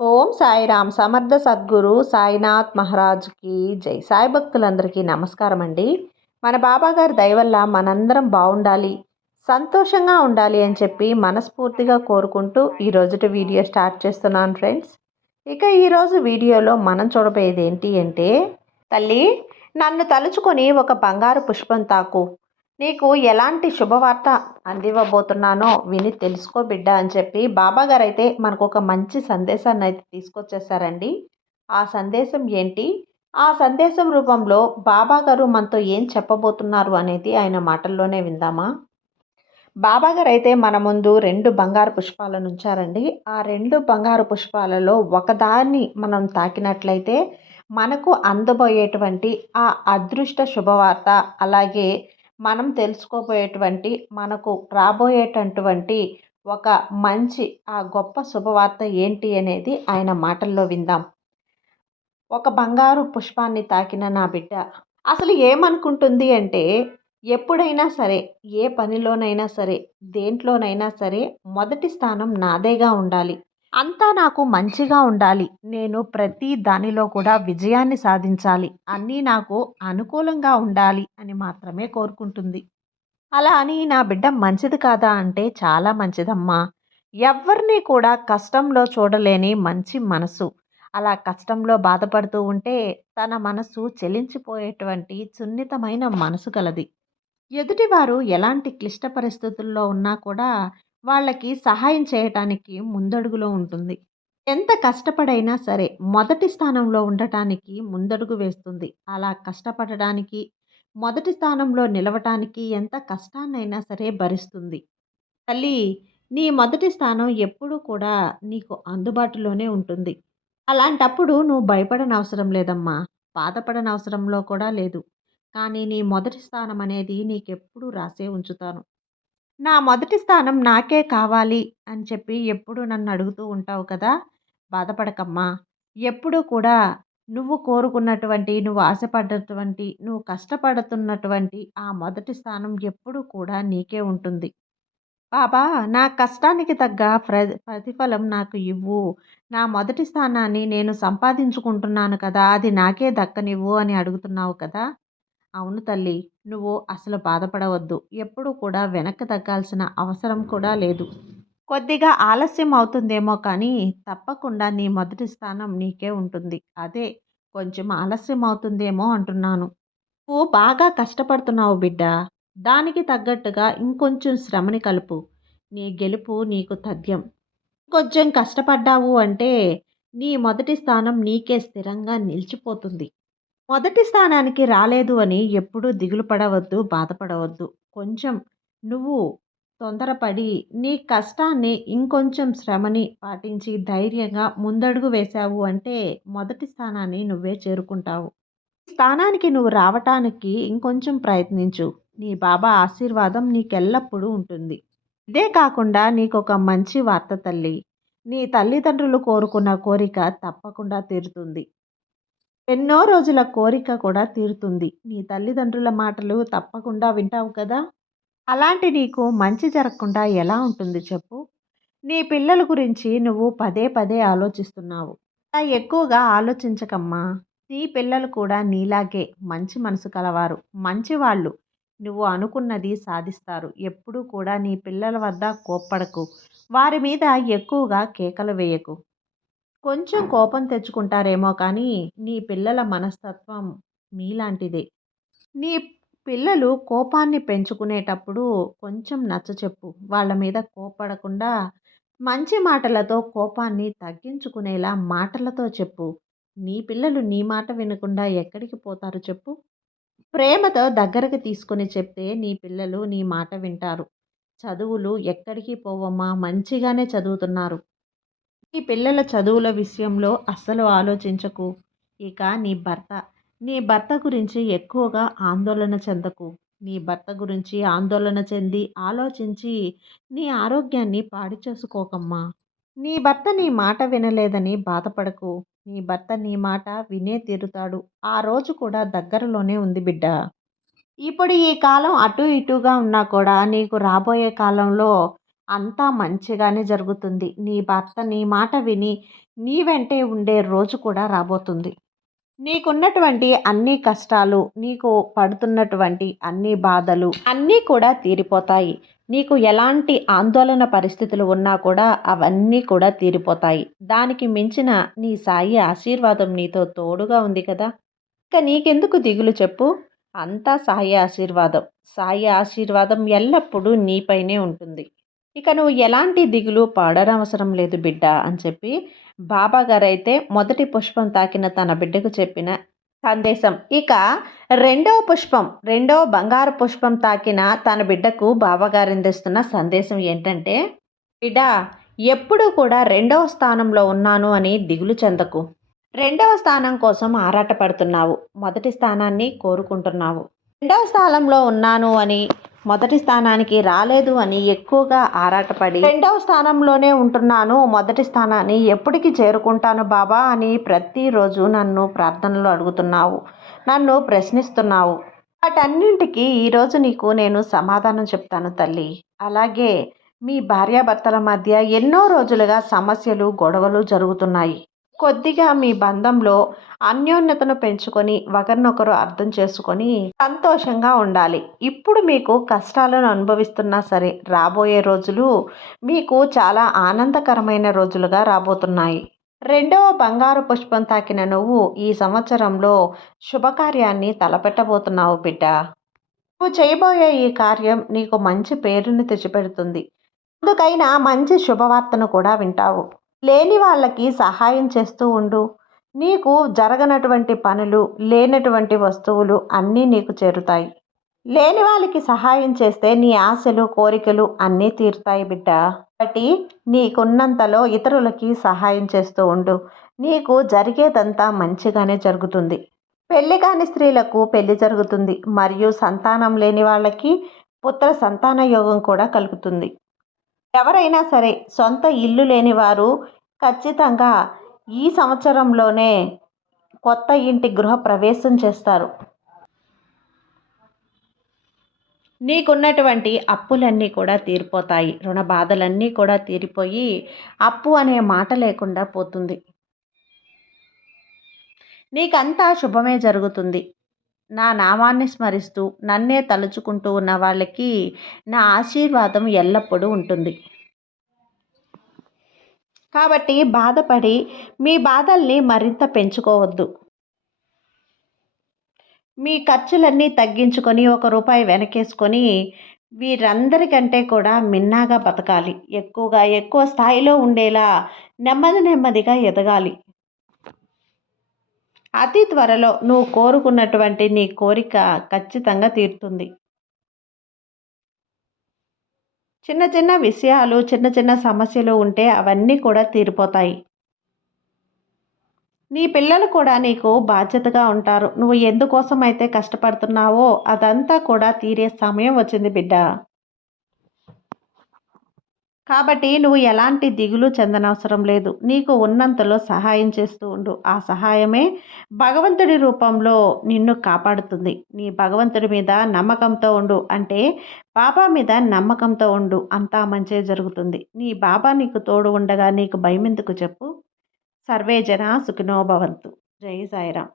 ఓం సాయిరామ్ సమర్థ సద్గురు సాయినాథ్ మహారాజ్కి జై. సాయి భక్తులందరికీ నమస్కారం అండి మన బాబాగారి దయవల్ల మనందరం బాగుండాలి సంతోషంగా ఉండాలి అని చెప్పి మనస్ఫూర్తిగా కోరుకుంటూ ఈ రోజుటి వీడియో స్టార్ట్ చేస్తున్నాను ఫ్రెండ్స్. ఇక ఈరోజు వీడియోలో మనం చూడబోయేది ఏంటి అంటే తల్లి నన్ను తలుచుకొని ఒక బంగారు పుష్పం తాకు. నీకు ఎలాంటి శుభవార్త అందివ్వబోతున్నానో విని తెలుసుకో బిడ్డ అని చెప్పి బాబాగారు అయితే మనకు ఒక మంచి సందేశాన్ని అయితే తీసుకొచ్చేసారండి. ఆ సందేశం ఏంటి? ఆ సందేశం రూపంలో బాబాగారు మనతో ఏం చెప్పబోతున్నారు అనేది ఆయన మాటల్లోనే విందామా? బాబాగారు అయితే మన ముందు రెండు బంగారు పుష్పాలను ఉంచారండి. ఆ రెండు బంగారు పుష్పాలలో ఒకదాన్ని మనం తాకినట్లయితే మనకు అందబోయేటువంటి ఆ అదృష్ట శుభవార్త అలాగే మనం తెలుసుకోబోయేటువంటి మనకు రాబోయేటటువంటి ఒక మంచి ఆ గొప్ప శుభవార్త ఏంటి అనేది ఆయన మాటల్లో విందాం. ఒక బంగారు పుష్పాన్ని తాకిన నా బిడ్డ అసలు ఏమనుకుంటుంది అంటే ఎప్పుడైనా సరే ఏ పనిలోనైనా సరే దేంట్లోనైనా సరే మొదటి స్థానం నాదేగా ఉండాలి. అంతా నాకు మంచిగా ఉండాలి. నేను ప్రతి దానిలో కూడా విజయాన్ని సాధించాలి. అన్నీ నాకు అనుకూలంగా ఉండాలి అని మాత్రమే కోరుకుంటుంది. అలా అని నా బిడ్డ మంచిది కాదా అంటే చాలా మంచిదమ్మా. ఎవరిని కూడా కష్టంలో చూడలేని మంచి మనసు. అలా కష్టంలో బాధపడుతూ ఉంటే తన మనసు చెలించిపోయేటువంటి సున్నితమైన మనసు కలది ఎదుటివారు ఎలాంటి క్లిష్ట పరిస్థితుల్లో ఉన్నా కూడా వాళ్ళకి సహాయం చేయటానికి ముందడుగులో ఉంటుంది. ఎంత కష్టపడైనా సరే మొదటి స్థానంలో ఉండటానికి ముందడుగు వేస్తుంది. అలా కష్టపడడానికి మొదటి స్థానంలో నిలవటానికి ఎంత కష్టాన్నైనా సరే భరిస్తుంది. తల్లి నీ మొదటి స్థానం ఎప్పుడూ కూడా నీకు అందుబాటులోనే ఉంటుంది. అలాంటప్పుడు నువ్వు భయపడనవసరం లేదమ్మా. బాధపడనవసరంలో కూడా లేదు. కానీ నీ మొదటి స్థానం అనేది నీకెప్పుడు రాసే ఉంచుతాను. నా మొదటి స్థానం నాకే కావాలి అని చెప్పి ఎప్పుడు నన్ను అడుగుతూ ఉంటావు కదా! బాధపడకమ్మా. ఎప్పుడూ కూడా నువ్వు కోరుకున్నటువంటి నువ్వు ఆశపడ్డటువంటి నువ్వు కష్టపడుతున్నటువంటి ఆ మొదటి స్థానం ఎప్పుడూ కూడా నీకే ఉంటుంది. బాబా నా కష్టానికి తగ్గ ప్ర ప్రతిఫలం నాకు ఇవ్వు. నా మొదటి స్థానాన్ని నేను సంపాదించుకుంటున్నాను కదా! అది నాకే దక్కనివ్వు అని అడుగుతున్నావు కదా! అవును తల్లి నువ్వు అసలు బాధపడవద్దు. ఎప్పుడూ కూడా వెనక్కి తగ్గాల్సిన అవసరం కూడా లేదు. కొద్దిగా ఆలస్యం అవుతుందేమో కానీ తప్పకుండా నీ మొదటి స్థానం నీకే ఉంటుంది. అదే కొంచెం ఆలస్యం అవుతుందేమో అంటున్నాను. నువ్వు బాగా కష్టపడుతున్నావు బిడ్డ. దానికి తగ్గట్టుగా ఇంకొంచెం శ్రమని కలుపు. నీ గెలుపు నీకు తథ్యం. కొంచెం కష్టపడ్డావు అంటే నీ మొదటి స్థానం నీకే స్థిరంగా నిలిచిపోతుంది. మొదటి స్థానానికి రాలేదు అని ఎప్పుడూ దిగులు పడవద్దు బాధపడవద్దు. కొంచెం నువ్వు తొందరపడి నీ కష్టాన్ని ఇంకొంచెం శ్రమని పాటించి ధైర్యంగా ముందడుగు వేశావు అంటే మొదటి స్థానాన్ని నువ్వే చేరుకుంటావు. స్థానానికి నువ్వు రావటానికి ఇంకొంచెం ప్రయత్నించు. నీ బాబా ఆశీర్వాదం నీకెల్లప్పుడూ ఉంటుంది. ఇదే కాకుండా నీకు ఒక మంచి వార్త తల్లి. నీ తల్లిదండ్రులు కోరుకున్న కోరిక తప్పకుండా తీరుతుంది. ఎన్నో రోజుల కోరిక కూడా తీరుతుంది. నీ తల్లిదండ్రుల మాటలు తప్పకుండా వింటావు కదా! అలాంటి నీకు మంచి జరగకుండా ఎలా ఉంటుంది చెప్పు? నీ పిల్లల గురించి నువ్వు పదే పదే ఆలోచిస్తున్నావు. అలా ఎక్కువగా ఆలోచించకమ్మా! నీ పిల్లలు కూడా నీలాగే మంచి మనసు కలవారు మంచివాళ్ళు నువ్వు అనుకున్నది సాధిస్తారు. ఎప్పుడూ కూడా నీ పిల్లల వద్ద కోప్పడకు. వారి మీద ఎక్కువగా కేకలు వేయకు. కొంచెం కోపం తెచ్చుకుంటారేమో కానీ నీ పిల్లల మనస్తత్వం మీలాంటిదే. నీ పిల్లలు కోపాన్ని పెంచుకునేటప్పుడు కొంచెం నచ్చచెప్పు వాళ్ళ మీద కోపడకుండా మంచి మాటలతో కోపాన్ని తగ్గించుకునేలా మాటలతో చెప్పు. నీ పిల్లలు నీ మాట వినకుండా ఎక్కడికి పోతారు చెప్పు. ప్రేమతో దగ్గరకు తీసుకొని చెప్తే నీ పిల్లలు నీ మాట వింటారు. చదువులు ఎక్కడికి పోవమ్మా? మంచిగానే చదువుతున్నారు. ఈ పిల్లల చదువుల విషయంలో అస్సలు ఆలోచించకు. ఇక నీ భర్త. నీ భర్త గురించి ఎక్కువగా ఆందోళన చెందకు. నీ భర్త గురించి ఆందోళన చెంది ఆలోచించి నీ ఆరోగ్యాన్ని పాడి చేసుకోకమ్మా. నీ భర్త నీ మాట వినలేదని బాధపడకు. నీ భర్త నీ మాట వినే తీరుతాడు. ఆ రోజు కూడా దగ్గరలోనే ఉంది బిడ్డ. ఇప్పుడు ఈ కాలం అటు ఇటుగా ఉన్నా కూడా నీకు రాబోయే కాలంలో అంతా మంచిగానే జరుగుతుంది. నీ భర్త నీ మాట విని నీ వెంటే ఉండే రోజు కూడా రాబోతుంది. నీకున్నటువంటి అన్ని కష్టాలు నీకు పడుతున్నటువంటి అన్ని బాధలు అన్నీ కూడా తీరిపోతాయి. నీకు ఎలాంటి ఆందోళన పరిస్థితులు ఉన్నా కూడా అవన్నీ కూడా తీరిపోతాయి. దానికి మించిన నీ సాయి ఆశీర్వాదం నీతో తోడుగా ఉంది కదా. ఇక నీకెందుకు దిగులు చెప్పు? అంతా సాయి ఆశీర్వాదం. సాయి ఆశీర్వాదం ఎల్లప్పుడూ నీపైనే ఉంటుంది. ఇక నువ్వు ఎలాంటి దిగులు పడనవసరం లేదు బిడ్డ అని చెప్పి బాబా గారైతే మొదటి పుష్పం తాకిన తన బిడ్డకు చెప్పిన సందేశం. ఇక రెండవ పుష్పం రెండవ బంగారు పుష్పం తాకిన తన బిడ్డకు బాబాగారు అందిస్తున్న సందేశం ఏంటంటే బిడ్డ ఎప్పుడూ కూడా రెండవ స్థానంలో ఉన్నాను అని దిగులు చెందకు. రెండవ స్థానం కోసం ఆరాటపడుతున్నావు. మొదటి స్థానాన్ని కోరుకుంటున్నావు. రెండవ స్థానంలో ఉన్నాను అని మొదటి స్థానానికి రాలేదు అని ఎక్కువగా ఆరాటపడి రెండవ స్థానంలోనే ఉంటున్నాను. మొదటి స్థానాన్ని ఎప్పటికి చేరుకుంటాను బాబా అని ప్రతిరోజు నన్ను ప్రార్థనలు అడుగుతున్నావు నన్ను ప్రశ్నిస్తున్నావు. వాటన్నింటికి ఈరోజు నీకు నేను సమాధానం చెప్తాను తల్లి. అలాగే మీ భార్యాభర్తల మధ్య ఎన్నో రోజులుగా సమస్యలు గొడవలు జరుగుతున్నాయి. కొద్దిగా మీ బంధంలో అన్యోన్యతను పెంచుకొని ఒకరినొకరు అర్థం చేసుకొని సంతోషంగా ఉండాలి. ఇప్పుడు మీకు కష్టాలను అనుభవిస్తున్నా సరే రాబోయే రోజులు మీకు చాలా ఆనందకరమైన రోజులుగా రాబోతున్నాయి. రెండవ బంగారు పుష్పం తాకిన నువ్వు ఈ సంవత్సరంలో శుభకార్యాన్ని తలపెట్టబోతున్నావు బిడ్డ. నువ్వు చేయబోయే ఈ కార్యం నీకు మంచి పేరుని తెచ్చిపెడుతుంది. అందుకైనా మంచి శుభవార్తను కూడా వింటావు. లేని వాళ్ళకి సహాయం చేస్తూ ఉండు. నీకు జరగనటువంటి పనులు లేనటువంటి వస్తువులు అన్నీ నీకు చేరుతాయి. లేని వాళ్ళకి సహాయం చేస్తే నీ ఆశలు కోరికలు అన్నీ తీరుతాయి బిడ్డ. కాబట్టి నీకున్నంతలో ఇతరులకి సహాయం చేస్తూ ఉండు. నీకు జరిగేదంతా మంచిగానే జరుగుతుంది. పెళ్ళి కాని స్త్రీలకు పెళ్ళి జరుగుతుంది. మరియు సంతానం లేని వాళ్ళకి పుత్ర సంతాన యోగం కూడా కలుగుతుంది. ఎవరైనా సరే సొంత ఇల్లు లేని వారు ఖచ్చితంగా ఈ సంవత్సరంలోనే కొత్త ఇంటి గృహ ప్రవేశం చేస్తారు. నీకున్నటువంటి అప్పులన్నీ కూడా తీరిపోతాయి. రుణ బాధలన్నీ కూడా తీరిపోయి అప్పు అనే మాట లేకుండా పోతుంది. నీకంతా శుభమే జరుగుతుంది. నా నామాన్ని స్మరిస్తూ నన్నే తలుచుకుంటూ ఉన్న వాళ్ళకి నా ఆశీర్వాదం ఎల్లప్పుడూ ఉంటుంది. కాబట్టి బాధపడి మీ బాధల్ని మరింత పెంచుకోవద్దు. మీ ఖర్చులన్నీ తగ్గించుకొని ఒక రూపాయి వెనకేసుకొని వీరందరికంటే కూడా మిన్నాగా బతకాలి. ఎక్కువగా ఎక్కువ స్థాయిలో ఉండేలా నెమ్మది నెమ్మదిగా ఎదగాలి. అతి త్వరలో నువ్వు కోరుకున్నటువంటి నీ కోరిక ఖచ్చితంగా తీరుతుంది. చిన్న చిన్న విషయాలు చిన్న చిన్న సమస్యలు ఉంటే అవన్నీ కూడా తీరిపోతాయి. నీ పిల్లలు కూడా నీకు బాధ్యతగా ఉంటారు. నువ్వు ఎందుకోసం అయితే కష్టపడుతున్నావో అదంతా కూడా తీరే సమయం వచ్చింది బిడ్డ. కాబట్టి నువ్వు ఎలాంటి దిగులు చెందనవసరం లేదు. నీకు ఉన్నంతలో సహాయం చేస్తూ ఉండు. ఆ సహాయమే భగవంతుడి రూపంలో నిన్ను కాపాడుతుంది. నీ భగవంతుడి మీద నమ్మకంతో ఉండు. అంటే బాబా మీద నమ్మకంతో ఉండు. అంతా మంచే జరుగుతుంది. నీ బాబా నీకు తోడు ఉండగా నీకు భయం ఎందుకు చెప్పు? సర్వే జన సుఖినోభవంతు జై సాయిరామ్.